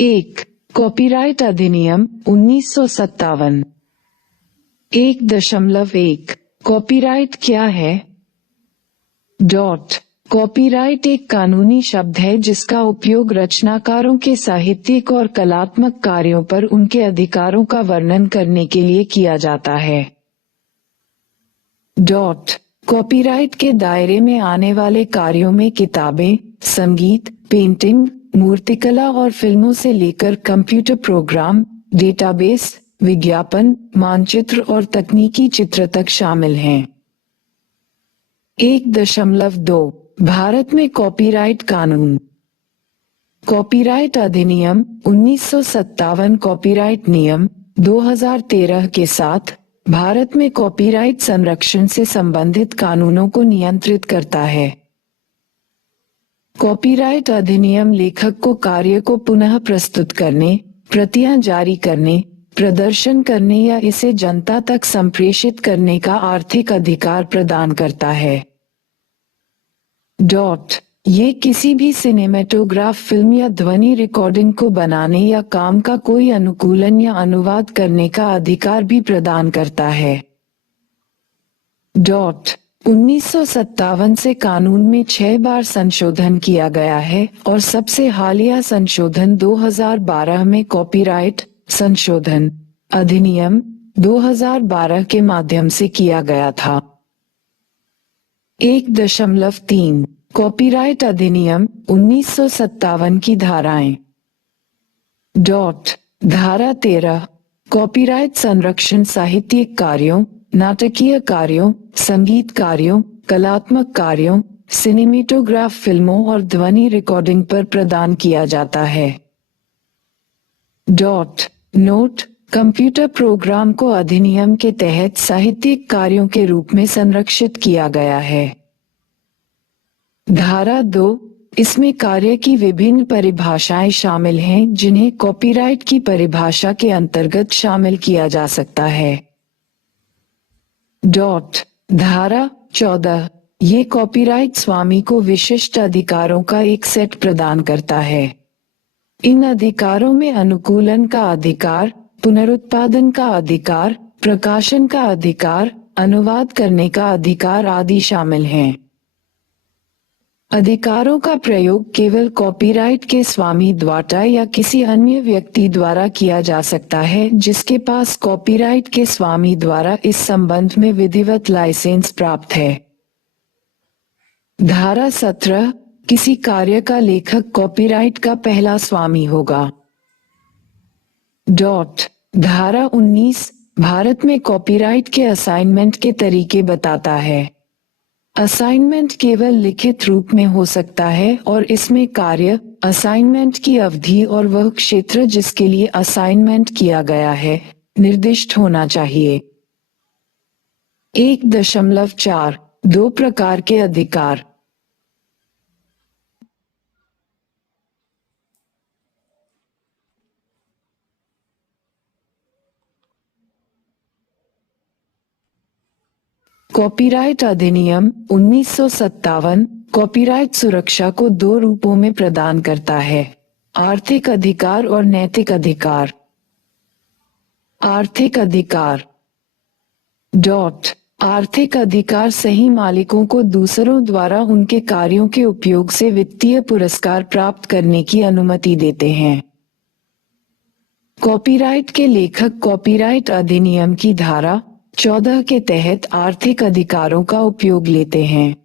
एक, कॉपीराइट अधिनियम 1957। 1.1 कॉपीराइट क्या है? कॉपीराइट एक कानूनी शब्द है जिसका उपयोग रचनाकारों के साहित्यिक और कलात्मक कार्यों पर उनके अधिकारों का वर्णन करने के लिए किया जाता है। कॉपीराइट के दायरे में आने वाले कार्यों में किताबें, संगीत, पेंटिंग, मूर्तिकला और फिल्मों से लेकर कंप्यूटर प्रोग्राम, डेटाबेस, विज्ञापन, मानचित्र और तकनीकी चित्र तक शामिल हैं। 1.2 भारत में कॉपीराइट कानून। कॉपीराइट अधिनियम 1957 कॉपीराइट नियम 2013 के साथ भारत में कॉपीराइट संरक्षण से संबंधित कानूनों को नियंत्रित करता है। कॉपीराइट अधिनियम लेखक को कार्य को पुनः प्रस्तुत करने, प्रतियां जारी करने, प्रदर्शन करने या इसे जनता तक संप्रेषित करने का आर्थिक अधिकार प्रदान करता है। ये किसी भी सिनेमेटोग्राफ फिल्म या ध्वनि रिकॉर्डिंग को बनाने या काम का कोई अनुकूलन या अनुवाद करने का अधिकार भी प्रदान करता है। 1957 से कानून में 6 बार संशोधन किया गया है और सबसे हालिया संशोधन 2012 में कॉपीराइट संशोधन अधिनियम 2012 के माध्यम से किया गया था। 1.3 कॉपीराइट अधिनियम 1957 की धाराएं। धारा 13 कॉपीराइट संरक्षण साहित्यिक कार्यों, नाटकीय कार्यों, संगीत कार्यों, कलात्मक कार्यों, सिनेमेटोग्राफ फिल्मों और ध्वनि रिकॉर्डिंग पर प्रदान किया जाता है। नोट कंप्यूटर प्रोग्राम को अधिनियम के तहत साहित्यिक कार्यों के रूप में संरक्षित किया गया है। धारा 2 इसमें कार्य की विभिन्न परिभाषाएं शामिल हैं जिन्हें कॉपीराइट की परिभाषा के अंतर्गत शामिल किया जा सकता है। धारा 14 ये कॉपीराइट स्वामी को विशिष्ट अधिकारों का एक सेट प्रदान करता है। इन अधिकारों में अनुकूलन का अधिकार, पुनरुत्पादन का अधिकार, प्रकाशन का अधिकार, अनुवाद करने का अधिकार आदि शामिल हैं। अधिकारों का प्रयोग केवल कॉपीराइट के स्वामी द्वारा या किसी अन्य व्यक्ति द्वारा किया जा सकता है जिसके पास कॉपीराइट के स्वामी द्वारा इस संबंध में विधिवत लाइसेंस प्राप्त है। धारा 17 किसी कार्य का लेखक कॉपीराइट का पहला स्वामी होगा। धारा 19 भारत में कॉपीराइट के असाइनमेंट के तरीके बताता है। असाइनमेंट केवल लिखित रूप में हो सकता है और इसमें कार्य, असाइनमेंट की अवधि और वह क्षेत्र जिसके लिए असाइनमेंट किया गया है निर्दिष्ट होना चाहिए। 1.4 दो प्रकार के अधिकार। कॉपीराइट अधिनियम 1957 कॉपीराइट सुरक्षा को 2 रूपों में प्रदान करता है, आर्थिक अधिकार और नैतिक अधिकार। आर्थिक अधिकार। आर्थिक अधिकार सही मालिकों को दूसरों द्वारा उनके कार्यों के उपयोग से वित्तीय पुरस्कार प्राप्त करने की अनुमति देते हैं। कॉपीराइट के लेखक कॉपीराइट अधिनियम की धारा 14 के तहत आर्थिक अधिकारों का उपयोग लेते हैं।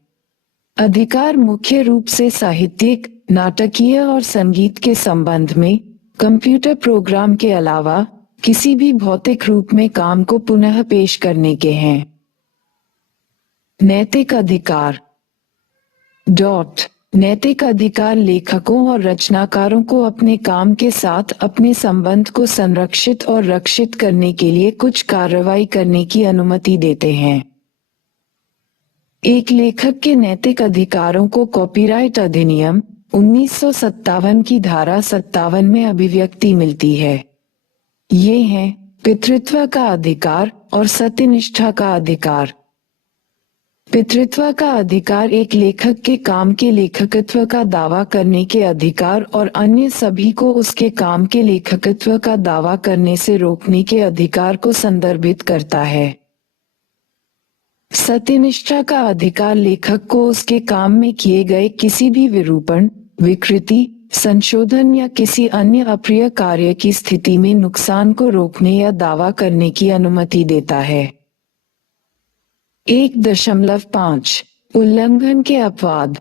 अधिकार मुख्य रूप से साहित्यिक, नाटकीय और संगीत के संबंध में, कंप्यूटर प्रोग्राम के अलावा किसी भी भौतिक रूप में काम को पुनः पेश करने के हैं। नैतिक अधिकार। नैतिक अधिकार लेखकों और रचनाकारों को अपने काम के साथ अपने संबंध को संरक्षित और रक्षित करने के लिए कुछ कार्रवाई करने की अनुमति देते हैं। एक लेखक के नैतिक अधिकारों को कॉपीराइट अधिनियम 1957 की धारा 57 में अभिव्यक्ति मिलती है। ये हैं पितृत्व का अधिकार और सत्यनिष्ठा का अधिकार। पितृत्व का अधिकार एक लेखक के काम के लेखकत्व का दावा करने के अधिकार और अन्य सभी को उसके काम के लेखकत्व का दावा करने से रोकने के अधिकार को संदर्भित करता है। सत्यनिष्ठा का अधिकार लेखक को उसके काम में किए गए किसी भी विरूपण, विकृति, संशोधन या किसी अन्य अप्रिय कार्य की स्थिति में नुकसान को रोकने या दावा करने की अनुमति देता है। 1.5 उल्लंघन के अपवाद।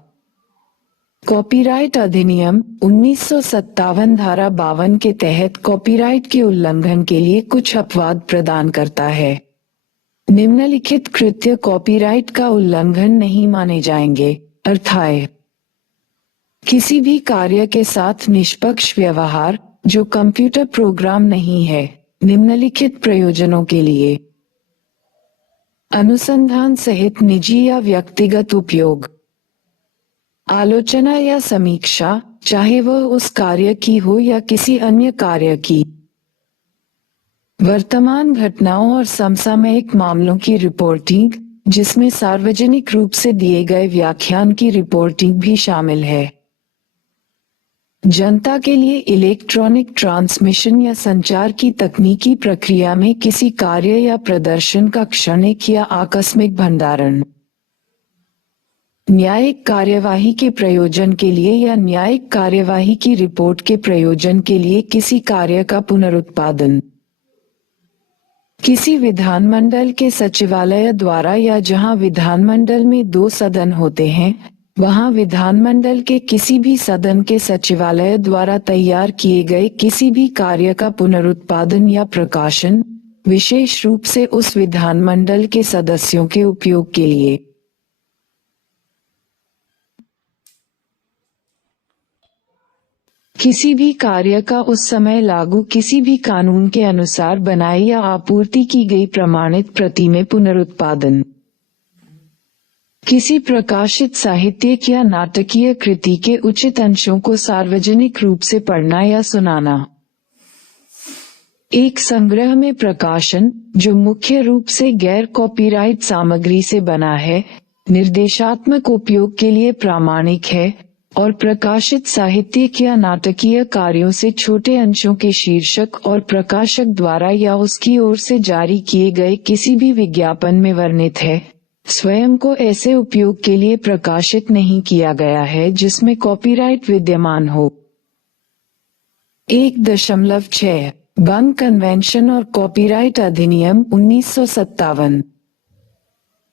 कॉपीराइट अधिनियम 1957 धारा 52 के तहत कॉपीराइट के उल्लंघन के लिए कुछ अपवाद प्रदान करता है। निम्नलिखित कृत्य कॉपीराइट का उल्लंघन नहीं माने जाएंगे, अर्थात किसी भी कार्य के साथ निष्पक्ष व्यवहार जो कंप्यूटर प्रोग्राम नहीं है, निम्नलिखित प्रयोजनों के लिए: अनुसंधान सहित निजी या व्यक्तिगत उपयोग, आलोचना या समीक्षा, चाहे वह उस कार्य की हो या किसी अन्य कार्य की, वर्तमान घटनाओं और समसामयिक मामलों की रिपोर्टिंग, जिसमें सार्वजनिक रूप से दिए गए व्याख्यान की रिपोर्टिंग भी शामिल है, जनता के लिए इलेक्ट्रॉनिक ट्रांसमिशन या संचार की तकनीकी प्रक्रिया में किसी कार्य या प्रदर्शन का क्षणिक या आकस्मिक भंडारण, न्यायिक कार्यवाही के प्रयोजन के लिए या न्यायिक कार्यवाही की रिपोर्ट के प्रयोजन के लिए किसी कार्य का पुनरुत्पादन, किसी विधानमंडल के सचिवालय द्वारा या जहां विधानमंडल में 2 सदन होते हैं, वहां विधानमंडल के किसी भी सदन के सचिवालय द्वारा तैयार किए गए किसी भी कार्य का पुनरुत्पादन या प्रकाशन, विशेष रूप से उस विधानमंडल के सदस्यों के उपयोग के लिए। किसी भी कार्य का उस समय लागू किसी भी कानून के अनुसार बनाई या आपूर्ति की गई प्रमाणित प्रति में पुनरुत्पादन, किसी प्रकाशित साहित्यिक या नाटकीय कृति के उचित अंशों को सार्वजनिक रूप से पढ़ना या सुनाना, एक संग्रह में प्रकाशन जो मुख्य रूप से गैर कॉपीराइट सामग्री से बना है, निर्देशात्मक उपयोग के लिए प्रामाणिक है और प्रकाशित साहित्यिक या नाटकीय कार्यों से छोटे अंशों के शीर्षक और प्रकाशक द्वारा या उसकी ओर से जारी किए गए किसी भी विज्ञापन में वर्णित है, स्वयं को ऐसे उपयोग के लिए प्रकाशित नहीं किया गया है जिसमें कॉपीराइट विद्यमान हो। 1.6 बर्न कन्वेंशन और कॉपीराइट अधिनियम 1957।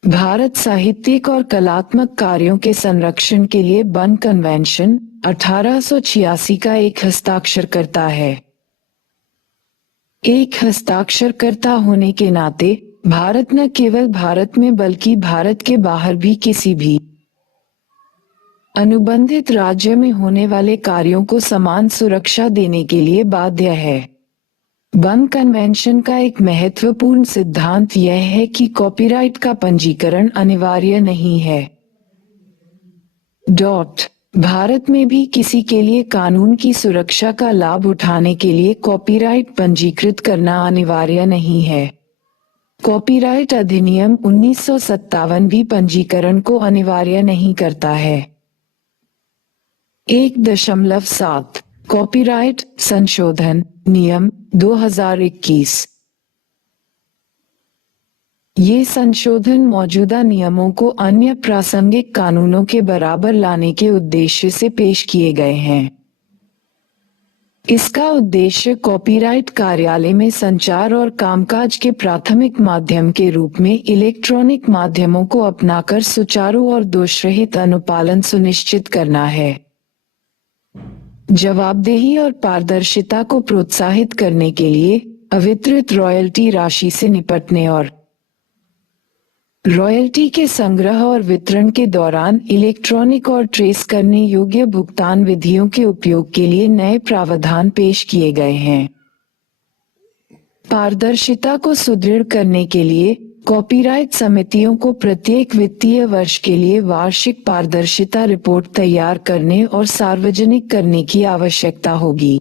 भारत साहित्यिक और कलात्मक कार्यों के संरक्षण के लिए बर्न कन्वेंशन 1886 का एक हस्ताक्षरकर्ता है। एक हस्ताक्षरकर्ता होने के नाते भारत न केवल भारत में बल्कि भारत के बाहर भी किसी भी अनुबंधित राज्य में होने वाले कार्यों को समान सुरक्षा देने के लिए बाध्य है। बर्न कन्वेंशन का एक महत्वपूर्ण सिद्धांत यह है कि कॉपीराइट का पंजीकरण अनिवार्य नहीं है। भारत में भी किसी के लिए कानून की सुरक्षा का लाभ उठाने के लिए कॉपीराइट पंजीकृत करना अनिवार्य नहीं है। कॉपीराइट अधिनियम 1957 भी पंजीकरण को अनिवार्य नहीं करता है। 1.7 कॉपीराइट संशोधन नियम 2021। ये संशोधन मौजूदा नियमों को अन्य प्रासंगिक कानूनों के बराबर लाने के उद्देश्य से पेश किए गए हैं। इसका उद्देश्य कॉपीराइट कार्यालय में संचार और कामकाज के प्राथमिक माध्यम के रूप में इलेक्ट्रॉनिक माध्यमों को अपनाकर सुचारू और दोषरहित अनुपालन सुनिश्चित करना है। जवाबदेही और पारदर्शिता को प्रोत्साहित करने के लिए अवितरित रॉयल्टी राशि से निपटने और रॉयल्टी के संग्रह और वितरण के दौरान इलेक्ट्रॉनिक और ट्रेस करने योग्य भुगतान विधियों के उपयोग के लिए नए प्रावधान पेश किए गए हैं। पारदर्शिता को सुदृढ़ करने के लिए कॉपीराइट समितियों को प्रत्येक वित्तीय वर्ष के लिए वार्षिक पारदर्शिता रिपोर्ट तैयार करने और सार्वजनिक करने की आवश्यकता होगी।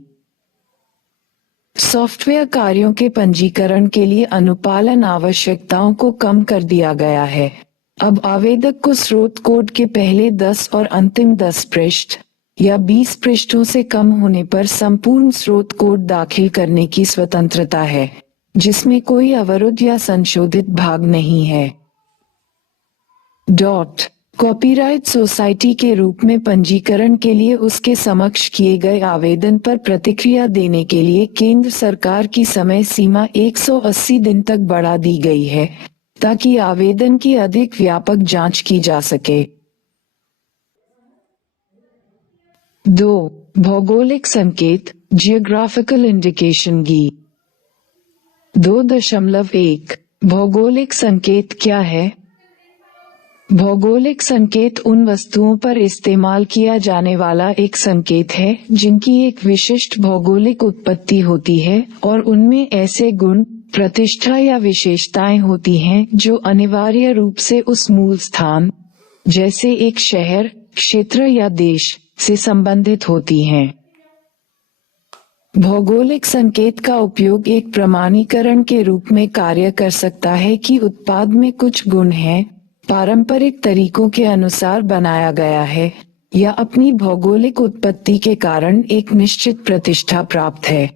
सॉफ्टवेयर कार्यों के पंजीकरण के लिए अनुपालन आवश्यकताओं को कम कर दिया गया है। अब आवेदक को स्रोत कोड के पहले 10 और अंतिम 10 पृष्ठ या 20 पृष्ठों से कम होने पर संपूर्ण स्रोत कोड दाखिल करने की स्वतंत्रता है, जिसमें कोई अवरुद्ध या संशोधित भाग नहीं है। कॉपीराइट सोसाइटी के रूप में पंजीकरण के लिए उसके समक्ष किए गए आवेदन पर प्रतिक्रिया देने के लिए केंद्र सरकार की समय सीमा 180 दिन तक बढ़ा दी गई है, ताकि आवेदन की अधिक व्यापक जांच की जा सके। 2. भौगोलिक संकेत जियोग्राफिकल इंडिकेशन गी 2.1 भौगोलिक संकेत क्या है? भौगोलिक संकेत उन वस्तुओं पर इस्तेमाल किया जाने वाला एक संकेत है जिनकी एक विशिष्ट भौगोलिक उत्पत्ति होती है और उनमें ऐसे गुण, प्रतिष्ठा या विशेषताएं होती हैं जो अनिवार्य रूप से उस मूल स्थान, जैसे एक शहर, क्षेत्र या देश, से संबंधित होती हैं। भौगोलिक संकेत का उपयोग एक प्रमाणीकरण के रूप में कार्य कर सकता है कि उत्पाद में कुछ गुण हैं, पारंपरिक तरीकों के अनुसार बनाया गया है या अपनी भौगोलिक उत्पत्ति के कारण एक निश्चित प्रतिष्ठा प्राप्त है।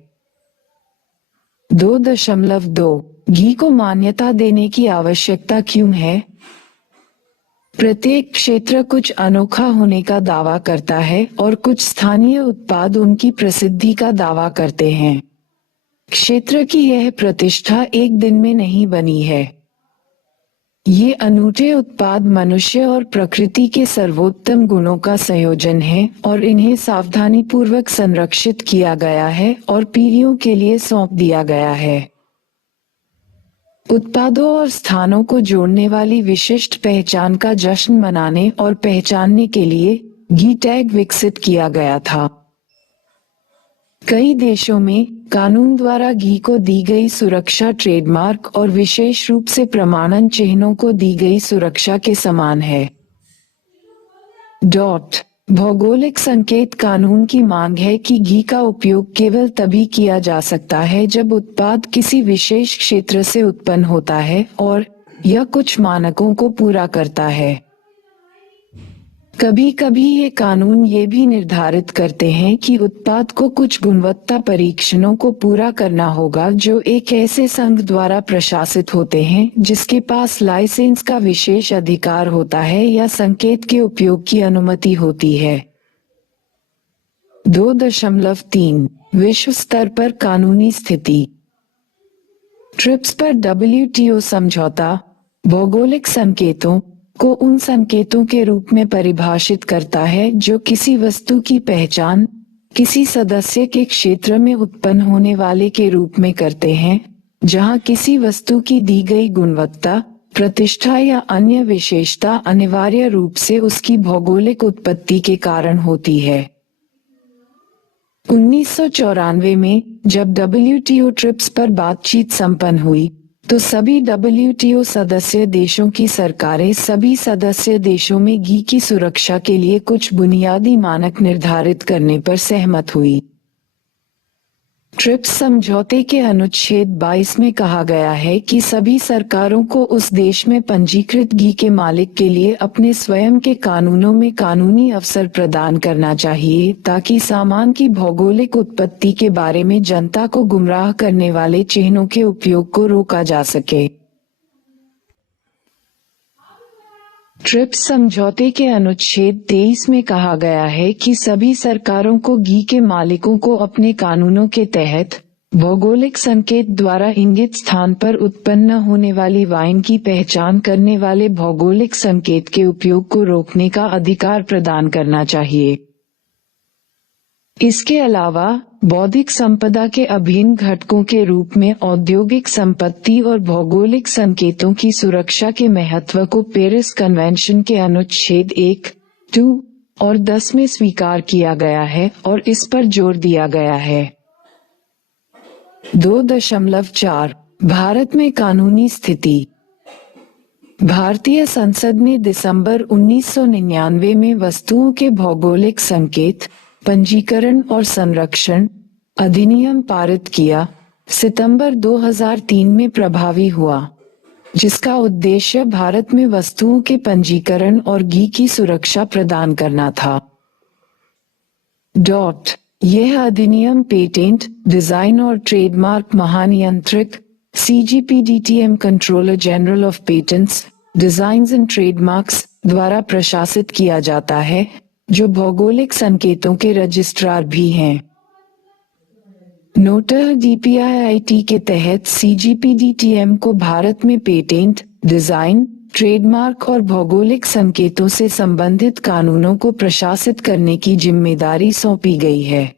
2.2 घी को मान्यता देने की आवश्यकता क्यों है? प्रत्येक क्षेत्र कुछ अनोखा होने का दावा करता है और कुछ स्थानीय उत्पाद उनकी प्रसिद्धि का दावा करते हैं। क्षेत्र की यह प्रतिष्ठा एक दिन में नहीं बनी है। ये अनूठे उत्पाद मनुष्य और प्रकृति के सर्वोत्तम गुणों का संयोजन है और इन्हें सावधानीपूर्वक संरक्षित किया गया है और पीढ़ियों के लिए सौंप दिया गया है। उत्पादों और स्थानों को जोड़ने वाली विशिष्ट पहचान का जश्न मनाने और पहचानने के लिए घी टैग विकसित किया गया था। कई देशों में कानून द्वारा घी को दी गई सुरक्षा ट्रेडमार्क और विशेष रूप से प्रमाणन चिन्हों को दी गई सुरक्षा के समान है। भौगोलिक संकेत कानून की मांग है कि घी का उपयोग केवल तभी किया जा सकता है जब उत्पाद किसी विशेष क्षेत्र से उत्पन्न होता है और यह कुछ मानकों को पूरा करता है। कभी कभी ये कानून ये भी निर्धारित करते हैं कि उत्पाद को कुछ गुणवत्ता परीक्षणों को पूरा करना होगा जो एक ऐसे संघ द्वारा प्रशासित होते हैं जिसके पास लाइसेंस का विशेष अधिकार होता है या संकेत के उपयोग की अनुमति होती है। 2.3 विश्व स्तर पर कानूनी स्थिति। ट्रिप्स पर WTO समझौता भौगोलिक संकेतों को उन संकेतों के रूप में परिभाषित करता है जो किसी वस्तु की पहचान किसी सदस्य के क्षेत्र में उत्पन्न होने वाले के रूप में करते हैं, जहां किसी वस्तु की दी गई गुणवत्ता, प्रतिष्ठा या अन्य विशेषता अनिवार्य रूप से उसकी भौगोलिक उत्पत्ति के कारण होती है। 1994 में जब WTO ट्रिप्स पर बातचीत संपन्न हुई तो सभी WTO सदस्य देशों की सरकारें सभी सदस्य देशों में घी की सुरक्षा के लिए कुछ बुनियादी मानक निर्धारित करने पर सहमत हुई। ट्रिप्स समझौते के अनुच्छेद 22 में कहा गया है कि सभी सरकारों को उस देश में पंजीकृत घी के मालिक के लिए अपने स्वयं के कानूनों में कानूनी अवसर प्रदान करना चाहिए ताकि सामान की भौगोलिक उत्पत्ति के बारे में जनता को गुमराह करने वाले चिन्हों के उपयोग को रोका जा सके। ट्रिप्स समझौते के अनुच्छेद 23 में कहा गया है कि सभी सरकारों को घी के मालिकों को अपने कानूनों के तहत भौगोलिक संकेत द्वारा इंगित स्थान पर उत्पन्न होने वाली वाइन की पहचान करने वाले भौगोलिक संकेत के उपयोग को रोकने का अधिकार प्रदान करना चाहिए। इसके अलावा बौद्धिक संपदा के अभिन्न घटकों के रूप में औद्योगिक संपत्ति और भौगोलिक संकेतों की सुरक्षा के महत्व को पेरिस कन्वेंशन के अनुच्छेद 1, 2 और 10 में स्वीकार किया गया है और इस पर जोर दिया गया है। 2.4 भारत में कानूनी स्थिति। भारतीय संसद ने दिसंबर 1999 में वस्तुओं के भौगोलिक संकेत, पंजीकरण और संरक्षण अधिनियम पारित किया, सितंबर 2003 में प्रभावी हुआ। जिसका उद्देश्य भारत में वस्तुओं के पंजीकरण और घी की सुरक्षा प्रदान करना था। यह अधिनियम पेटेंट, डिजाइन और ट्रेडमार्क महानियंत्रक CGPDTM controller general of patents, designs and trademarks द्वारा प्रशासित किया जाता है, जो भौगोलिक संकेतों के रजिस्ट्रार भी हैं। नोटर DPIIT के तहत CGPDTM को भारत में पेटेंट, डिजाइन, ट्रेडमार्क और भौगोलिक संकेतों से संबंधित कानूनों को प्रशासित करने की जिम्मेदारी सौंपी गई है।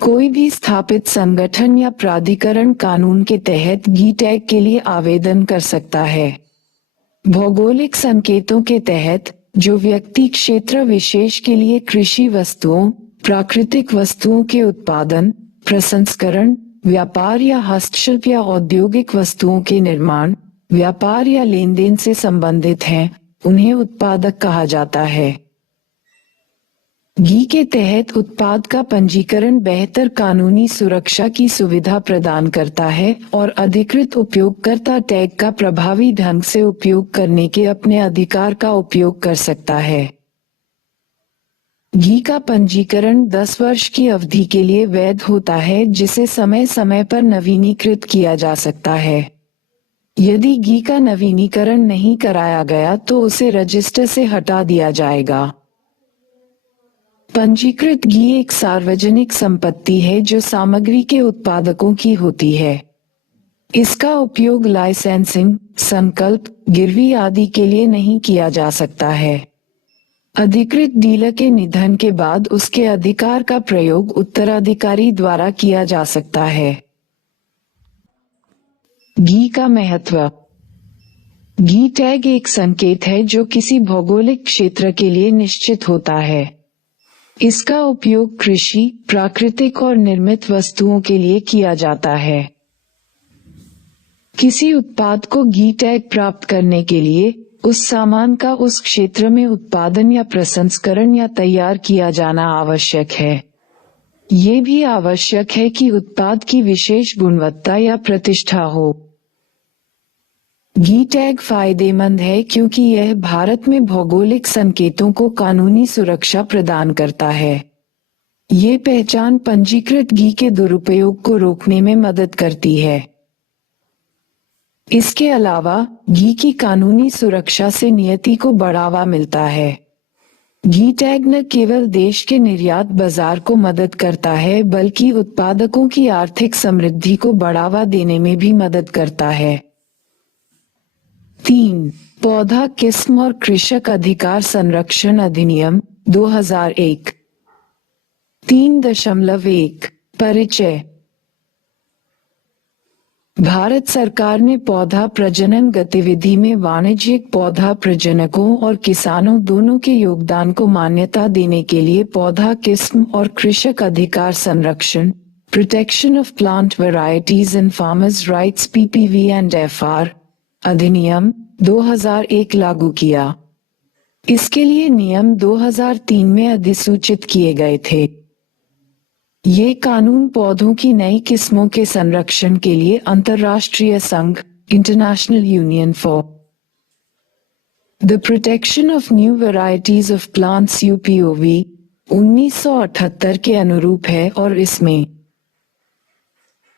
कोई भी स्थापित संगठन या प्राधिकरण कानून के तहत घी टैग के लिए आवेदन कर सकता है। भौगोलिक संकेतों के तहत जो व्यक्ति क्षेत्र विशेष के लिए कृषि वस्तुओं, प्राकृतिक वस्तुओं के उत्पादन, प्रसंस्करण, व्यापार या हस्तशिल्प या औद्योगिक वस्तुओं के निर्माण, व्यापार या लेनदेन से संबंधित हैं, उन्हें उत्पादक कहा जाता है। घी के तहत उत्पाद का पंजीकरण बेहतर कानूनी सुरक्षा की सुविधा प्रदान करता है और अधिकृत उपयोगकर्ता टैग का प्रभावी ढंग से उपयोग करने के अपने अधिकार का उपयोग कर सकता है। घी का पंजीकरण 10 वर्ष की अवधि के लिए वैध होता है, जिसे समय समय पर नवीनीकृत किया जा सकता है। यदि घी का नवीनीकरण नहीं कराया गया तो उसे रजिस्टर से हटा दिया जाएगा। पंजीकृत घी एक सार्वजनिक संपत्ति है जो सामग्री के उत्पादकों की होती है। इसका उपयोग लाइसेंसिंग, संकल्प, गिरवी आदि के लिए नहीं किया जा सकता है। अधिकृत डीलर के निधन के बाद उसके अधिकार का प्रयोग उत्तराधिकारी द्वारा किया जा सकता है। घी का महत्व। घी टैग एक संकेत है जो किसी भौगोलिक क्षेत्र के लिए निश्चित होता है। इसका उपयोग कृषि, प्राकृतिक और निर्मित वस्तुओं के लिए किया जाता है। किसी उत्पाद को घी टैग प्राप्त करने के लिए उस सामान का उस क्षेत्र में उत्पादन या प्रसंस्करण या तैयार किया जाना आवश्यक है। ये भी आवश्यक है कि उत्पाद की विशेष गुणवत्ता या प्रतिष्ठा हो। घी टैग फायदेमंद है क्योंकि यह भारत में भौगोलिक संकेतों को कानूनी सुरक्षा प्रदान करता है। ये पहचान पंजीकृत घी के दुरुपयोग को रोकने में मदद करती है। इसके अलावा घी की कानूनी सुरक्षा से नियति को बढ़ावा मिलता है। घी टैग न केवल देश के निर्यात बाजार को मदद करता है बल्कि उत्पादकों की आर्थिक समृद्धि को बढ़ावा देने में भी मदद करता है। 3. पौधा किस्म और कृषक अधिकार संरक्षण अधिनियम 2001। 3.1 परिचय। भारत सरकार ने पौधा प्रजनन गतिविधि में वाणिज्यिक पौधा प्रजनकों और किसानों दोनों के योगदान को मान्यता देने के लिए पौधा किस्म और कृषक अधिकार संरक्षण protection of plant varieties and farmers rights PPV and FR अधिनियम 2001 लागू किया। इसके लिए नियम 2003 में अधिसूचित किए गए थे। ये कानून पौधों की नई किस्मों के संरक्षण के लिए अंतर्राष्ट्रीय संघ international union for the protection of new varieties of plants UPOV 1978 के अनुरूप है और इसमें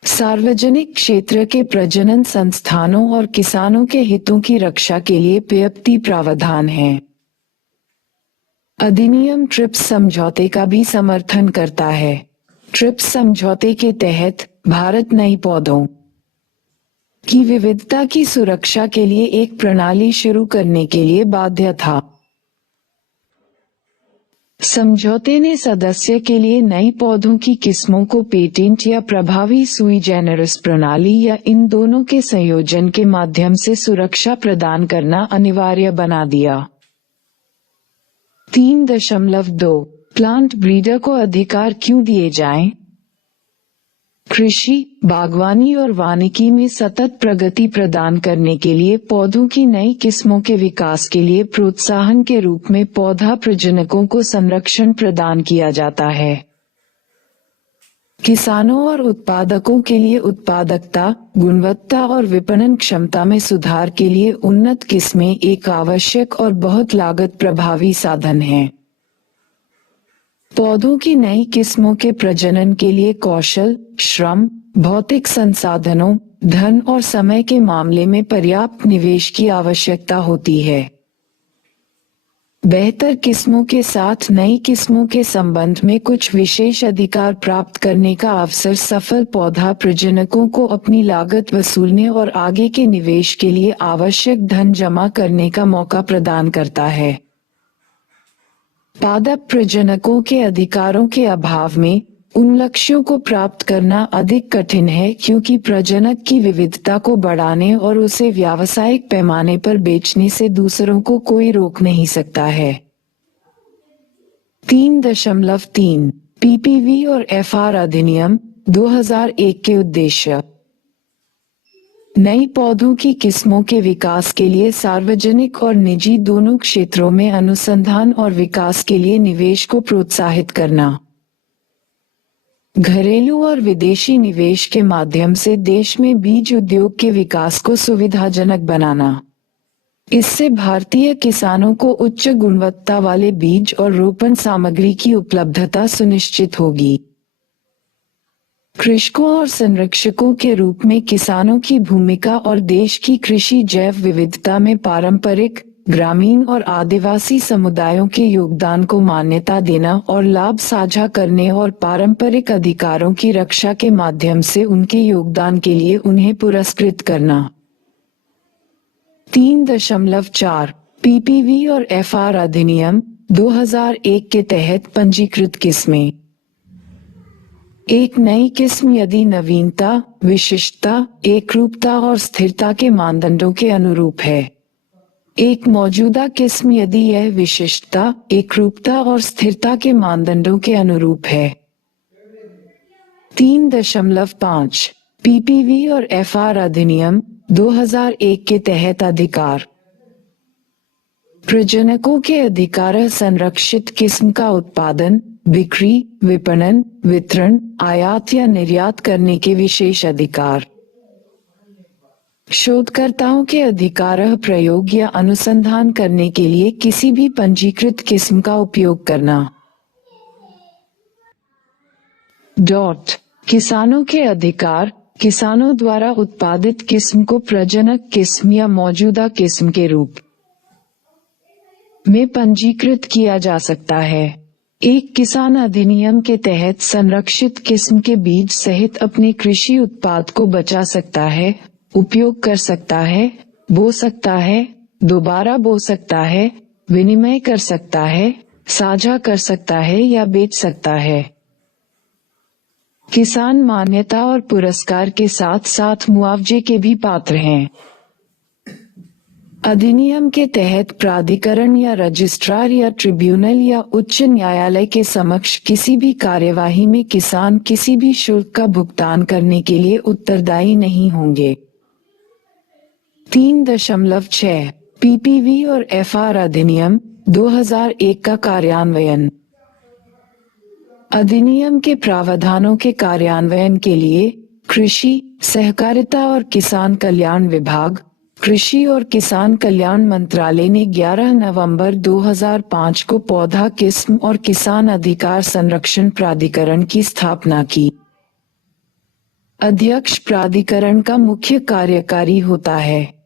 सार्वजनिक क्षेत्र के प्रजनन संस्थानों और किसानों के हितों की रक्षा के लिए पर्याप्त प्रावधान है। अधिनियम ट्रिप्स समझौते का भी समर्थन करता है। ट्रिप्स समझौते के तहत भारत नई पौधों की विविधता की सुरक्षा के लिए एक प्रणाली शुरू करने के लिए बाध्य था। समझौते ने सदस्य के लिए नई पौधों की किस्मों को पेटेंट या प्रभावी सुई जेनेरिस प्रणाली या इन दोनों के संयोजन के माध्यम से सुरक्षा प्रदान करना अनिवार्य बना दिया। 3.2 प्लांट ब्रीडर को अधिकार क्यों दिए जाएं? कृषि, बागवानी और वानिकी में सतत प्रगति प्रदान करने के लिए पौधों की नई किस्मों के विकास के लिए प्रोत्साहन के रूप में पौधा प्रजनकों को संरक्षण प्रदान किया जाता है। किसानों और उत्पादकों के लिए उत्पादकता, गुणवत्ता और विपणन क्षमता में सुधार के लिए उन्नत किस्में एक आवश्यक और बहुत लागत प्रभावी साधन है। पौधों की नई किस्मों के प्रजनन के लिए कौशल, श्रम, भौतिक संसाधनों, धन और समय के मामले में पर्याप्त निवेश की आवश्यकता होती है। बेहतर किस्मों के साथ नई किस्मों के संबंध में कुछ विशेष अधिकार प्राप्त करने का अवसर सफल पौधा प्रजनकों को अपनी लागत वसूलने और आगे के निवेश के लिए आवश्यक धन जमा करने का मौका प्रदान करता है। पादप प्रजनकों के अधिकारों के अभाव में उन लक्ष्यों को प्राप्त करना अधिक कठिन है, क्योंकि प्रजनक की विविधता को बढ़ाने और उसे व्यावसायिक पैमाने पर बेचने से दूसरों को कोई रोक नहीं सकता है। 3.3 पीपीवी और एफआर अधिनियम 2001 के उद्देश्य। नई पौधों की किस्मों के विकास के लिए सार्वजनिक और निजी दोनों क्षेत्रों में अनुसंधान और विकास के लिए निवेश को प्रोत्साहित करना। घरेलू और विदेशी निवेश के माध्यम से देश में बीज उद्योग के विकास को सुविधाजनक बनाना। इससे भारतीय किसानों को उच्च गुणवत्ता वाले बीज और रोपण सामग्री की उपलब्धता सुनिश्चित होगी। कृषकों और संरक्षकों के रूप में किसानों की भूमिका और देश की कृषि जैव विविधता में पारंपरिक, ग्रामीण और आदिवासी समुदायों के योगदान को मान्यता देना और लाभ साझा करने और पारंपरिक अधिकारों की रक्षा के माध्यम से उनके योगदान के लिए उन्हें पुरस्कृत करना। 3.4 पीपीवी और एफआर अधिनियम 2001 के तहत पंजीकृत किस्में। एक नई किस्म यदि नवीनता, विशिष्टता, एकरूपता और स्थिरता के मानदंडों के अनुरूप है। एक मौजूदा किस्म यदि यह विशिष्टता, एकरूपता और स्थिरता के मानदंडों के अनुरूप है। 3.5 पीपीवी और एफआर अधिनियम 2001 के तहत अधिकार। प्रजनकों के अधिकार संरक्षित किस्म का उत्पादन, बिक्री, विपणन, वितरण, आयात या निर्यात करने के विशेष अधिकार। शोधकर्ताओं के अधिकार प्रयोग या अनुसंधान करने के लिए किसी भी पंजीकृत किस्म का उपयोग करना। किसानों के अधिकार, किसानों द्वारा उत्पादित किस्म को प्रजनक किस्म या मौजूदा किस्म के रूप में पंजीकृत किया जा सकता है। एक किसान अधिनियम के तहत संरक्षित किस्म के बीज सहित अपने कृषि उत्पाद को बचा सकता है, उपयोग कर सकता है, बो सकता है, दोबारा बो सकता है, विनिमय कर सकता है, साझा कर सकता है या बेच सकता है। किसान मान्यता और पुरस्कार के साथ साथ मुआवजे के भी पात्र हैं। अधिनियम के तहत प्राधिकरण या रजिस्ट्रार या ट्रिब्यूनल या उच्च न्यायालय के समक्ष किसी भी कार्यवाही में किसान किसी भी शुल्क का भुगतान करने के लिए उत्तरदायी नहीं होंगे। 3.6 पीपीवी और एफआर अधिनियम 2001 का कार्यान्वयन। अधिनियम के प्रावधानों के कार्यान्वयन के लिए कृषि, सहकारिता और किसान कल्याण विभाग, कृषि और किसान कल्याण मंत्रालय ने 11 नवंबर 2005 को पौधा किस्म और किसान अधिकार संरक्षण प्राधिकरण की स्थापना की। अध्यक्ष प्राधिकरण का मुख्य कार्यकारी होता है।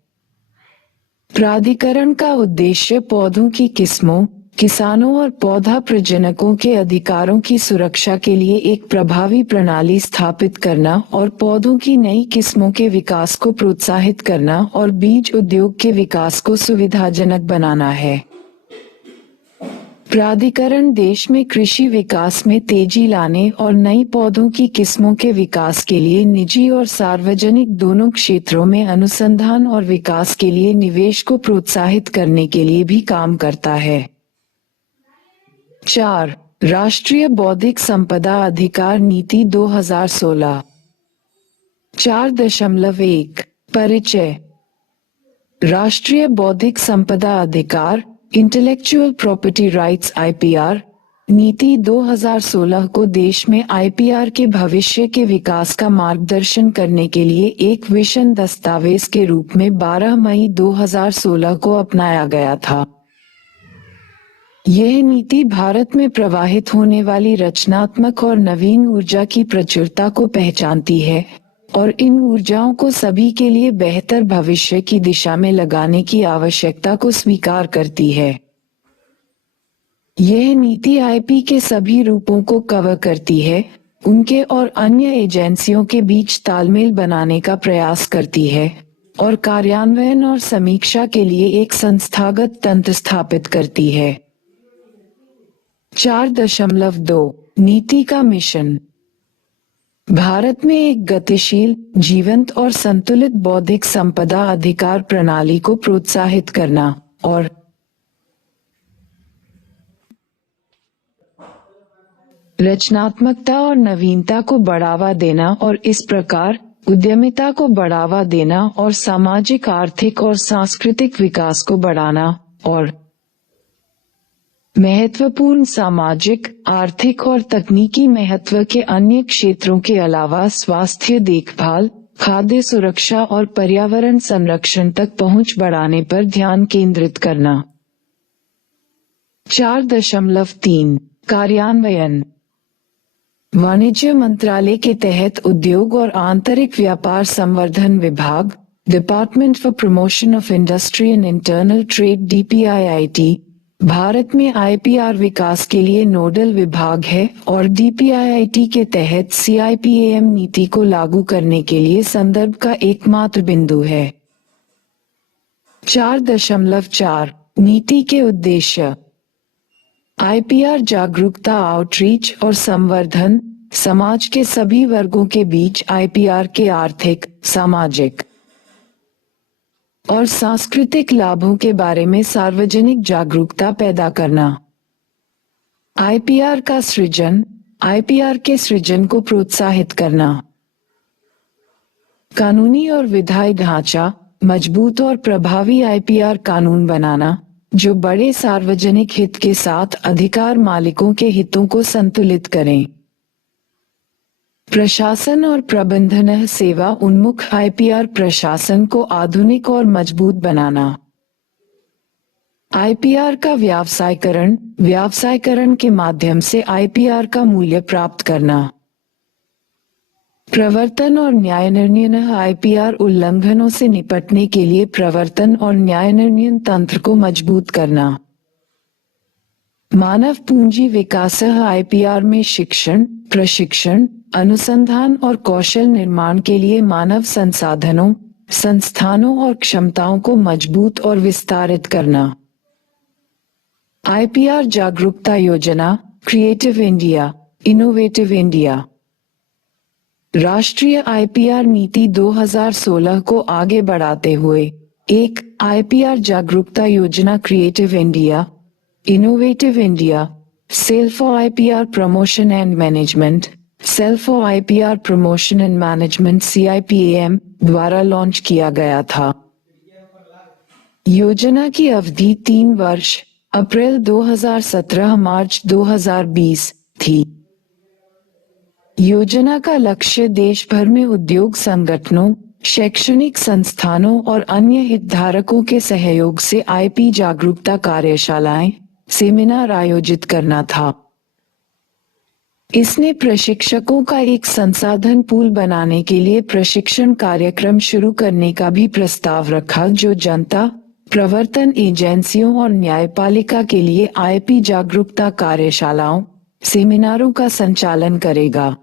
प्राधिकरण का उद्देश्य पौधों की किस्मों, किसानों और पौधा प्रजनकों के अधिकारों की सुरक्षा के लिए एक प्रभावी प्रणाली स्थापित करना और पौधों की नई किस्मों के विकास को प्रोत्साहित करना और बीज उद्योग के विकास को सुविधाजनक बनाना है। प्राधिकरण देश में कृषि विकास में तेजी लाने और नई पौधों की किस्मों के विकास के लिए निजी और सार्वजनिक दोनों क्षेत्रों में अनुसंधान और विकास के लिए निवेश को प्रोत्साहित करने के लिए भी काम करता है। 4. राष्ट्रीय बौद्धिक संपदा अधिकार नीति 2016। 4.1 परिचय। राष्ट्रीय बौद्धिक संपदा अधिकार, इंटेलेक्चुअल प्रॉपर्टी राइट्स (IPR) नीति 2016 को देश में आईपीआर के भविष्य के विकास का मार्गदर्शन करने के लिए एक विजन दस्तावेज के रूप में 12 मई 2016 को अपनाया गया था। यह नीति भारत में प्रवाहित होने वाली रचनात्मक और नवीन ऊर्जा की प्रचुरता को पहचानती है और इन ऊर्जाओं को सभी के लिए बेहतर भविष्य की दिशा में लगाने की आवश्यकता को स्वीकार करती है। यह नीति आईपी के सभी रूपों को कवर करती है, उनके और अन्य एजेंसियों के बीच तालमेल बनाने का प्रयास करती है और कार्यान्वयन और समीक्षा के लिए एक संस्थागत तंत्र स्थापित करती है। 4.2 नीति का मिशन। भारत में एक गतिशील, जीवंत और संतुलित बौद्धिक संपदा अधिकार प्रणाली को प्रोत्साहित करना और रचनात्मकता और नवीनता को बढ़ावा देना और इस प्रकार उद्यमिता को बढ़ावा देना और सामाजिक, आर्थिक और सांस्कृतिक विकास को बढ़ाना और महत्वपूर्ण सामाजिक, आर्थिक और तकनीकी महत्व के अन्य क्षेत्रों के अलावा स्वास्थ्य देखभाल, खाद्य सुरक्षा और पर्यावरण संरक्षण तक पहुंच बढ़ाने पर ध्यान केंद्रित करना। 4.3 कार्यान्वयन। वाणिज्य मंत्रालय के तहत उद्योग और आंतरिक व्यापार संवर्धन विभाग, department for promotion of industry and internal trade DPIIT, Bharat में आईपीआर विकास के लिए नोडल विभाग है और DPIIT के तहत CIPAM नीति को लागू करने के लिए संदर्भ का एकमात्र बिंदु है। 4.4 नीति के उद्देश्य। आईपीआर जागरूकता, आउटरीच और संवर्धन, समाज के सभी वर्गों के बीच आईपीआर के आर्थिक, सामाजिक और सांस्कृतिक लाभों के बारे में सार्वजनिक जागरूकता पैदा करना। आईपीआर का सृजन, आईपीआर के सृजन को प्रोत्साहित करना। कानूनी और विधायी ढांचा, मजबूत और प्रभावी आईपीआर कानून बनाना जो बड़े सार्वजनिक हित के साथ अधिकार मालिकों के हितों को संतुलित करें। प्रशासन और प्रबंधन सेवा उन्मुख आईपीआर प्रशासन को आधुनिक और मजबूत बनाना। आईपीआर का व्यवसायकरण के माध्यम से आईपीआर का मूल्य प्राप्त करना। प्रवर्तन और न्याय निर्णय आईपीआर उल्लंघनों से निपटने के लिए प्रवर्तन और न्याय निर्णय तंत्र को मजबूत करना। मानव पूंजी विकास आईपीआर में शिक्षण, प्रशिक्षण, अनुसंधान और कौशल निर्माण के लिए मानव संसाधनों, संस्थानों और क्षमताओं को मजबूत और विस्तारित करना। आईपीआर जागरूकता योजना, क्रिएटिव इंडिया, इनोवेटिव इंडिया। राष्ट्रीय आईपीआर नीति 2016 को आगे बढ़ाते हुए एक आईपीआर जागरूकता योजना creative India, innovative India, cell for IPR promotion and management, cell for IPR promotion and management CIPAM द्वारा लॉन्च किया गया था। योजना की अवधि 3 वर्ष, अप्रैल 2017 मार्च 2020 थी। योजना का लक्ष्य देश भर में उद्योग संगठनों, शैक्षणिक संस्थानों और अन्य हितधारकों के सहयोग से आईपी जागरूकता कार्यशालाएं, सेमिनार आयोजित करना था। इसने प्रशिक्षकों का एक संसाधन पूल बनाने के लिए प्रशिक्षण कार्यक्रम शुरू करने का भी प्रस्ताव रखा जो जनता, प्रवर्तन एजेंसियों और न्यायपालिका के लिए आईपी जागरूकता कार्यशालाओं, सेमिनारों का संचालन करेगा।